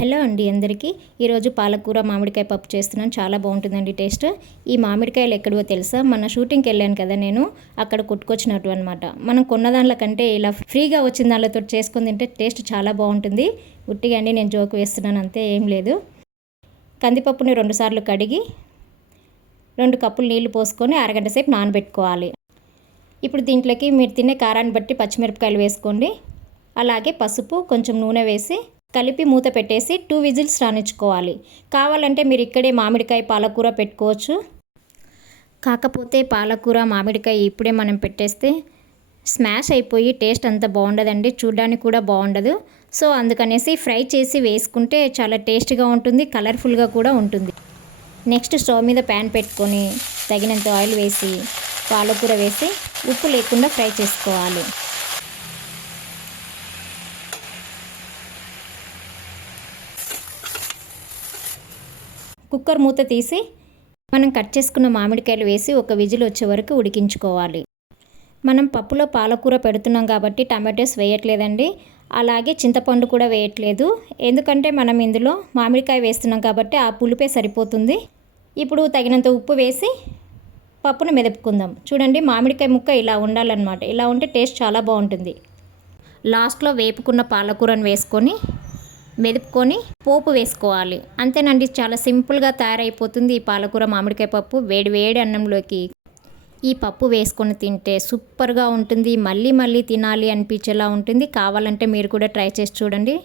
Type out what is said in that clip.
Hello అండి అందరికీ ఈరోజు పాలకూర మామిడికాయ పప్పు చేస్తున్నాను. చాలా బాగుంటుందండి టేస్ట్. ఈ మామిడికాయలు ఎక్కడో తెలుసా, మన షూటింగ్కి వెళ్ళాను కదా నేను, అక్కడ కొట్టుకొచ్చినట్టు అనమాట. మనం కొన్న దాంట్లో కంటే ఇలా ఫ్రీగా వచ్చిన దాంట్లో చేసుకొని తింటే టేస్ట్ చాలా బాగుంటుంది. ఉట్టిగా అండి, నేను జోకు వేస్తున్నాను అంతే, ఏం లేదు. కందిపప్పుని 2 సార్లు కడిగి 2 కప్పులు నీళ్లు పోసుకొని అరగంట సేపు నానబెట్టుకోవాలి. ఇప్పుడు దీంట్లోకి మీరు తినే కారాన్ని బట్టి పచ్చిమిరపకాయలు వేసుకోండి. అలాగే పసుపు, కొంచెం నూనె వేసి కలిపి మూత పెట్టేసి 2 విజిల్స్ రానిచ్చుకోవాలి. కావాలంటే మీరు ఇక్కడే మామిడికాయ పాలకూర పెట్టుకోవచ్చు. కాకపోతే పాలకూర మామిడికాయ ఇప్పుడే మనం పెట్టేస్తే స్మాష్ అయిపోయి టేస్ట్ అంత బాగుండదండి, చూడడానికి కూడా బాగుండదు. సో అందుకనేసి ఫ్రై చేసి వేసుకుంటే చాలా టేస్ట్గా ఉంటుంది, కలర్ఫుల్గా కూడా ఉంటుంది. నెక్స్ట్ స్టవ్ మీద ప్యాన్ పెట్టుకొని తగినంత ఆయిల్ వేసి పాలకూర వేసి ఉప్పు లేకుండా ఫ్రై చేసుకోవాలి. కుక్కర్ మూత తీసి మనం కట్ చేసుకున్న మామిడికాయలు వేసి 1 విజిల్ వచ్చే వరకు ఉడికించుకోవాలి. మనం పప్పులో పాలకూర పెడుతున్నాం కాబట్టి టమాటోస్ వేయట్లేదండి, అలాగే చింతపండు కూడా వేయట్లేదు. ఎందుకంటే మనం ఇందులో మామిడికాయ వేస్తున్నాం కాబట్టి ఆ పులుపే సరిపోతుంది. ఇప్పుడు తగినంత ఉప్పు వేసి పప్పును మెదుపుకుందాం. చూడండి, మామిడికాయ ముక్క ఇలా ఉండాలన్నమాట. ఇలా ఉంటే టేస్ట్ చాలా బాగుంటుంది. లాస్ట్లో వేపుకున్న పాలకూరను వేసుకొని మెదుపుకొని పోపు వేసుకోవాలి. అంతేనండి, చాలా సింపుల్గా తయారైపోతుంది ఈ పాలకూర మామిడికాయ పప్పు. వేడి వేడి అన్నంలోకి ఈ పప్పు వేసుకొని తింటే సూపర్గా ఉంటుంది. మళ్ళీ మళ్ళీ తినాలి అనిపించేలా ఉంటుంది. కావాలంటే మీరు కూడా ట్రై చేసి చూడండి.